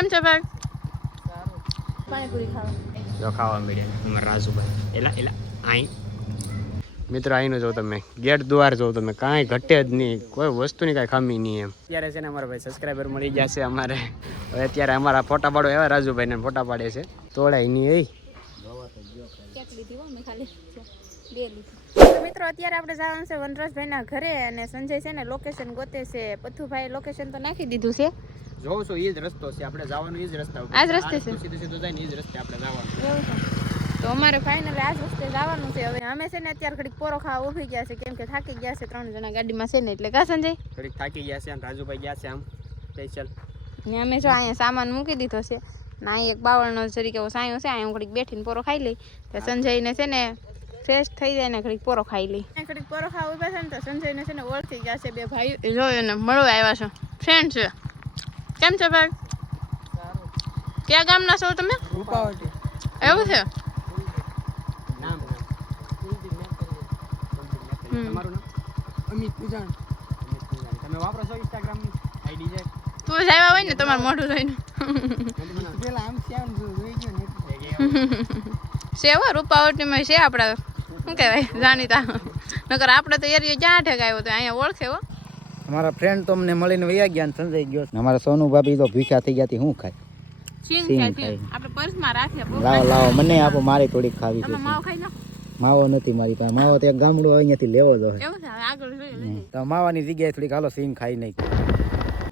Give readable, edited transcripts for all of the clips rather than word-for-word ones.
કેમ છો ભાઈ? પાણીપુરી ખાવા જો ખાવા મળ્યા અમારા રાજુભાઈ એલા આઈ મિત્રો અહીંનું જો તમે ગેટ દ્વાર જો તમે કાંઈ ઘટે જ નહીં, કોઈ વસ્તુની કાંઈ ખામી નહીં એમ. અત્યારે છે ને અમારા ભાઈ સબસ્ક્રાઈબર મળી ગયા છે અમારે. હવે અત્યારે અમારા ફોટા પાડો એવા રાજુભાઈને ફોટા પાડે છે. તોડાય નહીં મિત્રો. અત્યારે આપણે જવાનું છે વનરાજભાઈના ઘરે અને સંજય છે ને લોકેશન ગોતે છે. પથ્થુભાઈ લોકેશન તો નાખી દીધું છે. જોઉં છું એ જ રસ્તો છે આપણે જવાનું, એ જ રસ્તા આ જ રસ્તે છે. સીધું જાય ને એ જ રસ્તે આપણે જવાનું એવું છે. તો અમારે ફાઇનલી આ જ રસ્તે જવાનું છે. હવે અમે છે ને અત્યારે ઘડીક પોરો ખાવા ઉભી ગયા છે, કેમ કે થાકી ગયા છે. 3 જણા ગાડીમાં છે ને એટલે કા સંજય ઘડીક થાકી ગયા છે અને રાજુભાઈ ગયા છે આમ સ્પેશિયલ. ને અમે જો અહીંયા સામાન મૂકી દીધો છે ના, અહીં એક બાવળનો જરીક એવો સાયો છે. અહીંયા ઘડીક બેઠીને પોરો ખાઈ લઈ. તો સંજયને છે ને ફ્રેશ થઈ જાય ને ઘડીક પોરો ખાઈ લઈ. ઘડીક પોરો ખાવા ઉભા છે ને તો સંજયને છે ને ઓળખી ગયા છે બે ભાઈ. જોયો ને મળવા આવ્યા છો, ફ્રેન્ડ છે. કેમ છે ભાઈ? ક્યાં ગામના છો તમે? રૂપાવટી. એવું છે? તમારું નામ? અમિત પૂજાણ. તમે વાપરો છો ઇન્સ્ટાગ્રામ ની આઈડી છે? તું જ આવ્યા હોય ને તમારું મોઢું જોઈને. પેલા આમ શ્યામ જોઈ ગયો ને સેવા રૂપાવટીમાં છે આપડા શું કહેવાય જાણીતા. નકર આપણે તો એરિયો જ્યાં ઠેકાયો તો અહીંયા ઓળખે હો. અમારા ફ્રેન્ડ તો અમને મળીને વયા ગયા ને સંજય ગયો. અમારા સોનુ ભાભી તો ભૂખ્યા થઈ ગયા. શું ખાય? સિંગ ખાય. આપણે પર્સમાં રાખ્યા. લાવો લાવો મને આપો, મારે થોડીક ખાવી છે. માવો ખાઈ લો. માવો નથી મારી પાસે. માવો તો એક ગામડું અહીંયાથી લેવો જ હોય. એવું છે, આગળ જોઈએ. તો માવાની જગ્યાએ થોડીક હાલો સિંગ ખાઈ નહીં.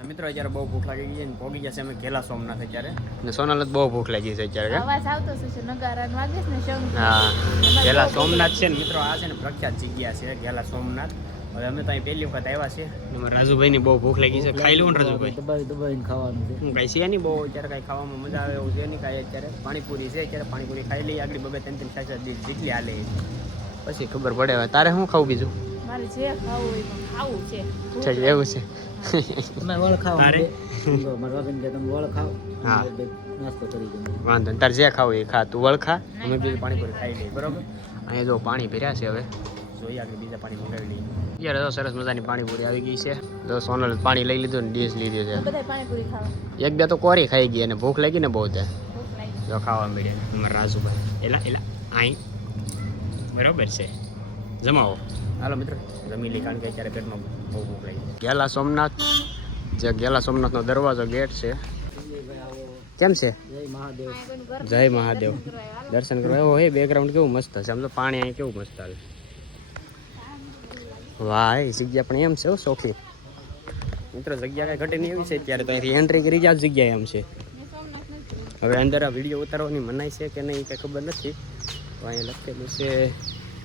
મિત્રો અત્યારે બહુ ભૂખ લાગી ગઈ છે ને પહોંચી ગયા છે અમે ઘેલા સોમનાથ અત્યારે. ને સોનલ બહુ ભૂખ લાગી છે અત્યારે. અવાજ આવતો છે નગારાનો વાગે છે ને શંખ. હા ઘેલા સોમનાથ છે ને મિત્રો, આ છે ને પ્રખ્યાત જગ્યા છે ઘેલા સોમનાથ. હવે અમે તો અહીં પહેલી વખત આવ્યા છે. અમારા રાજુભાઈની બહુ ભૂખ લાગી છે. ખાઈ લઉં ને રાજુભાઈ? દબાઈને ખાવાનું છે. હું કઈ છે નહીં બહુ અત્યારે કાંઈ ખાવામાં મજા આવે એવું છે નહીં કાંઈ. અત્યારે પાણીપુરી છે, અત્યારે પાણીપુરી ખાઈ લઈએ. આગળ 2-3 સાચા જેટલી હાલે પછી ખબર પડે. હવે તારે શું ખાવું બીજું? મારે જે ખાવું હોય ખાવું છે. એવું છે? તમે વળ ખાવ મારા બાપીને કે તમે વળ ખાવ. હા નાસ્તો કરી દો. વાંધો નહીં, તારે જે ખાવું એ ખા. તું વળ ખા, અમે બીજું પાણીપુરી ખાઈ લઈએ. બરોબર? અહીંયા જો પાણી ભર્યા છે. હવે જોઈએ આગળ બીજા પાણી મંગાવી લઈએ. અત્યારે તો સરસ મજાની પાણીપુરી આવી ગઈ છે. તો સોનલ પાણી લઈ લીધું ને ડીશ લીધી છે. બધા પાણીપુરી ખાવા 1-2 તો કોરી ખાઈ ગઈ અને ભૂખ લાગી ને બહુ થાય. જો ખાવા મળ્યા અમારા રાજુભાઈ એલા આઈ બરોબર છે. જમાવો હાલો મિત્રો જમી લઈ, કારણ કે અત્યારે પેટમાં બહુ ભૂખ લાગી. ઘેલા સોમનાથ, જે ઘેલા સોમનાથનો દરવાજો ગેટ છે. કેમ છે? જય મહાદેવ. દર્શન કરવા એવો હોય. બેકગ્રાઉન્ડ કેવું મસ્ત છે. આમ તો પાણી અહીં કેવું મસ્ત આવે. વાહ એ જગ્યા પણ એમ છે સોખી. મિત્રો જગ્યા કાંઈ ઘટે નહીં એવી છે. અત્યારે તો અહીંથી એન્ટ્રી કરી જ જગ્યા એમ છે. હવે અંદર આ વિડીયો ઉતારવાની મનાઈ છે કે નહીં કંઈ ખબર નથી. તો અહીંયા લખેલું છે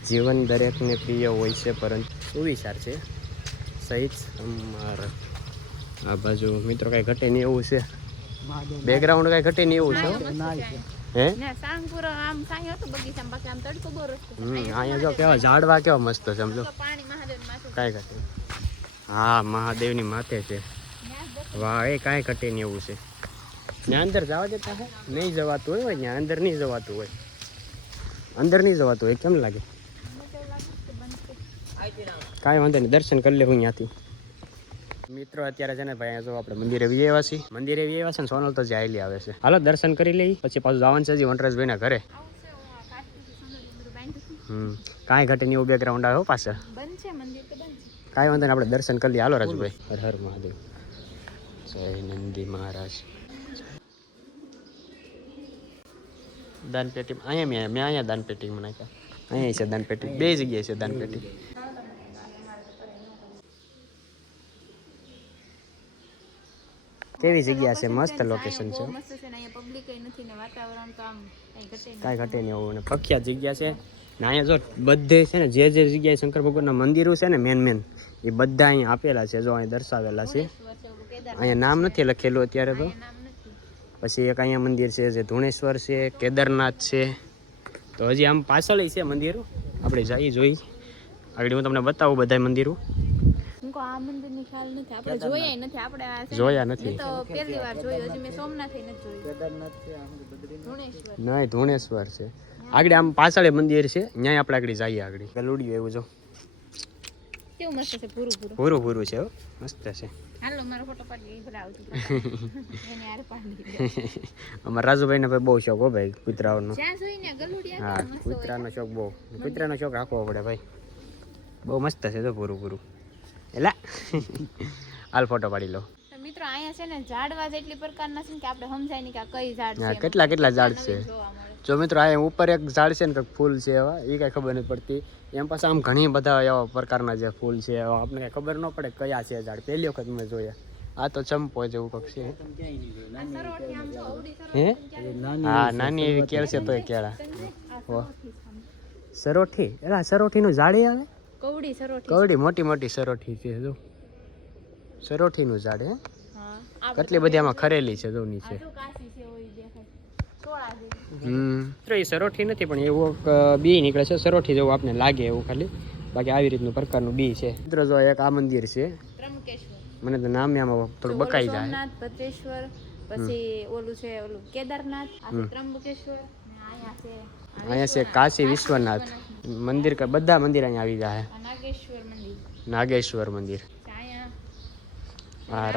જીવન દરેકને પ્રિય હોય છે પરંતુ સુવિચાર છે સહિત અમારા આ બાજુ મિત્રો કાંઈ ઘટે નહીં એવું છે. બેકગ્રાઉન્ડ કાંઈ ઘટે નહીં એવું છે. હે અહીંયા જો કેવા ઝાડવા કેવા મસ્ત છે સમજો. કાંઈ ઘટે. હા મહાદેવની માથે છે. વાહ એ કાંઈ ઘટે નહીં એવું છે. ત્યાં અંદર જવા દેતા હે નહીં જવાતું હોય ત્યાં અંદર નહીં જવાતું હોય. અંદર નહીં જવાતું હોય કેમ લાગે? કાંઈ વાંધો નહીં, દર્શન કરી લેવું ત્યાંથી. મિત્રો અત્યારે છે ને ભાઈ જો આપણે મંદિરે આવ્યા છીએ. છે ને સોનલ તો જાયલી આવે છે. હાલો દર્શન કરી લઈ પછી પાછું જવાનું છે વનરાજભાઈના ઘરે. કાંઈ ઘટે નહીં એવું બેકગ્રાઉન્ડ આવે પાછળ. કાંઈ વાંધો નહીં આપણે દર્શન કરી લઈએ. હાલો રાજુભાઈ. હર હર મહાદેવ. જય નંદી મહારાજ. દાનપેટી અહીંયા મેં અહીંયા દાનપેટીમાં નાખ્યા. અહીંયા છે દાનપેટી, 2 જગ્યાએ છે દાનપેટી. કેવી જગ્યા છે? મસ્ત લોકેશન છે. કાંઈ ઘટે નહીં એવું. પ્રખ્યાત જગ્યા છે ને અહીંયા જો બધે છે ને જે જગ્યાએ શંકર ભગવાનના મંદિરો છે ને મેન એ બધા અહીંયા આપેલા છે. જો અહીં દર્શાવેલા છે. અહીંયા નામ નથી લખેલું અત્યારે તો. પછી એક અહીંયા મંદિર છે જે ધુણેશ્વર છે, કેદારનાથ છે. તો હજી આમ પાછળ છે મંદિરો. આપણે જઈએ જોઈ આગળ હું તમને બતાવું બધા મંદિરો. જોયા નથી. નહીં ધુણેશ્વર છે આગળ. આમ પાછળ મંદિર છે ત્યાં આપણે આગળ જઈએ. આગળ ગલુડિયું એવું જો કેવું મસ્ત છે પૂરું પૂરું પૂરું પૂરું છે હો મસ્ત છે હાલો મારો ફોટો પાડી ભલે આવતું એને યાર પાડી અમારા રાજુભાઈને ભાઈ બહુ શોખ હો ભાઈ કૂતરાઓનો જ્યાં જોઈને ગલુડિયા હા મસ્ત કૂતરાનો શોખ બહુ કૂતરાનો શોખ રાખવો પડે ભાઈ બહુ મસ્ત છે તો પૂરું પૂરું એલા હાલ ફોટો પાડી લો તો મિત્રો અહીંયા છે ને ઝાડવા જેટલી પ્રકારના છે ને કે આપણે સમજાય નહીં કે આ કઈ ઝાડ હા છે કેટલા કેટલા ઝાડ છે જોવા મળે જો મિત્રો આ ઉપર એક ઝાડ છે ને કંઈક ફૂલ છે એવા એ કાંઈ ખબર નથી પડતી એમ પાછા આમ ઘણી બધા એવા પ્રકારના જે ફૂલ છે એવા આપણે કાંઈ ખબર ન પડે કયા છે ઝાડ પહેલી વખત મેં જોયા આ તો ચંપો જેવું કંઈક છે આ સરોઠી આમ જો અવડી હે સરોઠી હા નાની એવી કેળ છે તોય કેળા સરોઠી એલા સરોઠીનું ઝાડ એ આવે કવડી સરોઠી કવડી મોટી મોટી સરોઠી છે જો સરોઠીનું ઝાડ હે હા આ કેટલી બધી આમાં ખરેલી છે જો નીચે જો કાસી છે ઓય દેખાય સોળા છે મિત્રો એ સરોઠી નથી પણ એવું એક બી નીકળે છે સરોઠી જેવું આપણે લાગે એવું ખાલી બાકી આવી રીતનું પ્રકારનું બી છે મિત્રો જો એક આ મંદિર છે ત્રંબકેશ્વર મને તો નામ આમાં થોડું બકાઈ જાય સોમનાથ ભદ્રેશ્વર પછી ઓલું છે ઓલું કેદારનાથ આ છે ત્રંબકેશ્વર ને અહીંયા છે કાશી વિશ્વનાથ મંદિર બધા મંદિર અહીંયા આવી જાય આ નાગેશ્વર મંદિર નાગેશ્વર મંદિર છે અહીંયા હા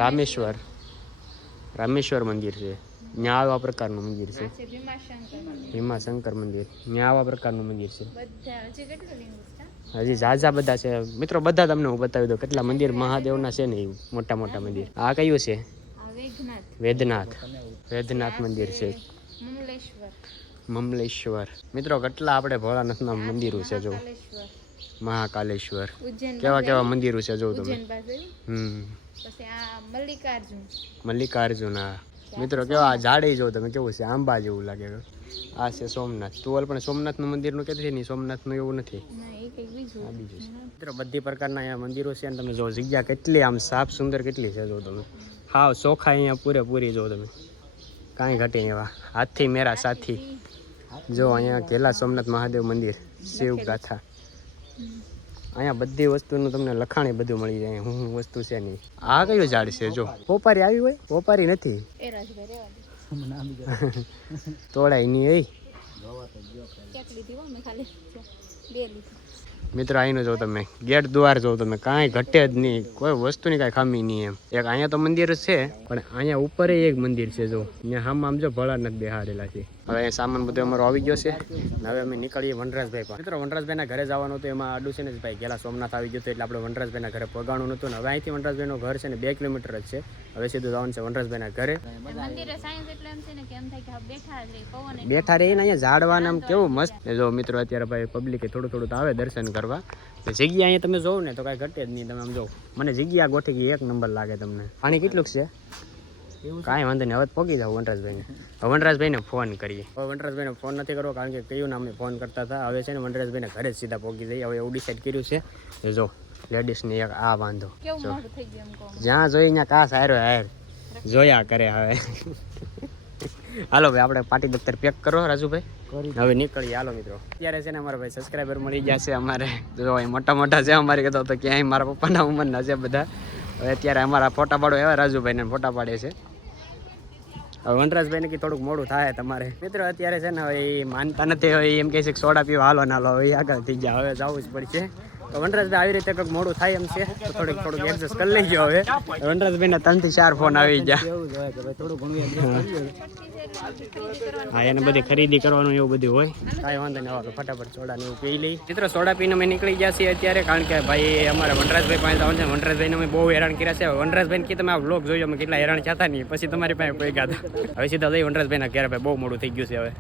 રામેશ્વર મંદિર છે ત્યાં આવા પ્રકારનું મંદિર છે આ છે ભીમાશંકર મંદિર ભીમાશંકર મંદિર ત્યાં આવા પ્રકારનું મંદિર છે બધા હજી કેટલું લિંગુ છે હજી ઝાઝા બધા છે મિત્રો બધા તમને હું બતાવી દઉં કેટલા મંદિર મહાદેવના છે ને એ મોટા મોટા મંદિર આ કયું છે આ વેદનાથ મંદિર છે મમલેશ્વર મમલેશ્વર મિત્રો કેટલા આપણે ભોળાનાથના મંદિરો છે જો કાલેશ્વર મહાકાલેશ્વર ઉજ્જૈન કેવા કેવા મંદિરો છે જો તમે ઉજ્જૈન બાજુ પછી આ મલ્લિકાર્જુન હા મિત્રો કેવા આ ઝાડે જો તમે કેવું છે આંબા જેવું લાગે આ છે સોમનાથ તુવલ પણ સોમનાથનું મંદિરનું કહેતી છે નહીં સોમનાથનું એવું નથી ના એ કંઈક બીજું આ બીજું છે મિત્રો બધી પ્રકારના અહીંયા મંદિરો છે અને તમે જો જગ્યા કેટલી આમ સાફ સુંદર કેટલી છે જો તમે હાવ ચોખા અહીંયા પૂરેપૂરી જો તમે કાંઈ ઘટે નહીં એવા હાથથી મેરા સાથી જો અહીંયા ઘેલા સોમનાથ મહાદેવ મંદિર શિવ ગાથા અહીંયા બધી વસ્તુનું તમને લખાણી બધું મળી જાય હું વસ્તુ છે નહીં આ કયું ઝાડ છે જો પોપારી આવી હોય પોપારી નથી એ રાજભાઈ રેવા દે તોડાય નહીં એ ક્યાંક લીધી હો મેં ખાલી બે લીધી મિત્રો અહીંનું જો તમે ગેટ દ્વાર જો તમે કાંઈ ઘટે જ નહીં કોઈ વસ્તુની કાંઈ ખામી નહીં એમ એક અહીંયા તો મંદિર છે પણ અહીંયા ઉપર એક મંદિર છે જો અહીંયા આમ જો ભોળાનાથ બેહાડેલા છે હવે અહીંયા સામાન બધો અમારો આવી ગયો છે હવે અમે નીકળીએ વનરાજભાઈ પર મિત્રો વનરાજભાઈના ઘરે જવાનું હતું એમાં આડું છે ને ભાઈ ગેલા સોમનાથ આવી ગયું હતું એટલે આપણે વનરાજભાઈના ઘરે પગાણું નહોતું ને હવે અહીંથી વનરાજભાઈનું ઘર છે ને 2 કિલોમીટર જ છે હવે સીધું જવાનું છે વનરાજભાઈના ઘરે મંદિરે સાયન્સ એટલે એમ છે ને કે એમ થાય કે હા બેઠા જ રહી પવન બેઠા રહીને અહીંયા ઝાડવાને આમ કેવું મસ્ત જો મિત્રો અત્યારે ભાઈ પબ્લિકે થોડું થોડું તો આવે દર્શન કરવા તો જગ્યા અહીંયા તમે જોવો ને તો કાંઈ ઘટે જ નહીં તમે આમ જો મને જગ્યા ગોઠી ગઈ એક નંબર લાગે તમને પાણી કેટલુંક છે કાંઈ વાંધો નહીં હવે પહોંચી જાવ વનરાજભાઈને ફોન કરીએ હવે વનરાજભાઈને ફોન નથી કરવો કારણ કે કયું નામે ફોન કરતા હતા હવે છે ને વનરાજભાઈને ઘરે જ સીધા પહોંચી જઈએ હવે એવું ડિસાઈડ કર્યું છે જો લેડીઝને એક આ વાંધો કેવું મોઢું થઈ ગયું એમ કહું જ્યાં જોઈ ત્યાં કાસ હારો હાર જોયા કરે હવે હાલો ભાઈ આપણે પાર્ટી દફતર પેક કરો રાજુભાઈ હવે નીકળીએ હાલો મિત્રો અત્યારે છે ને અમારા ભાઈ સબસ્ક્રાઈબર મળી ગયા છે અમારે જો મોટા મોટા છે અમારે કહેતો તો ક્યાંય મારા પપ્પાના ઉંમરના છે બધા હવે અત્યારે અમારા ફોટા પાડો એવા રાજુભાઈને ફોટા પાડે છે હવે વનરાજભાઈને કે થોડુંક મોડું થાય તમારે મિત્રો અત્યારે છે ને હવે એ માનતા નથી હવે એમ કહે છે કે સોડા પીવા હાલો ના લો હવે આગળ થઈ ગયા હવે જવું જ પડશે તો વનરાજભાઈ આવી રીતે કંઈક મોડું થાય એમ છે તો થોડુંક એડજસ્ટ કરી લઈ ગયો હવે વનરાજભાઈના 3 થી 4 ફોન આવી ગયા હા એને બધી ખરીદી કરવાનું એવું બધું હોય કાંઈ વાંધો નહીં હવે ફટાફટ સોડા ને એવું પી લઈ મિત્રો સોડા પીને અમે નીકળી ગયા છીએ અત્યારે કારણ કે ભાઈ અમારે વનરાજભાઈ પાસે જવાનું છે વનરાજભાઈને અમે બહુ હેરાન કર્યા છે વનરાજભાઈને કે તમે આ વ્લોગ જોયો અમે કેટલા હેરાન થતા નહીં પછી તમારી પાસે કોઈ ગયા હવે સીધા જઈ વનરાજભાઈના ઘરે ભાઈ બહુ મોડું થઈ ગયું છે હવે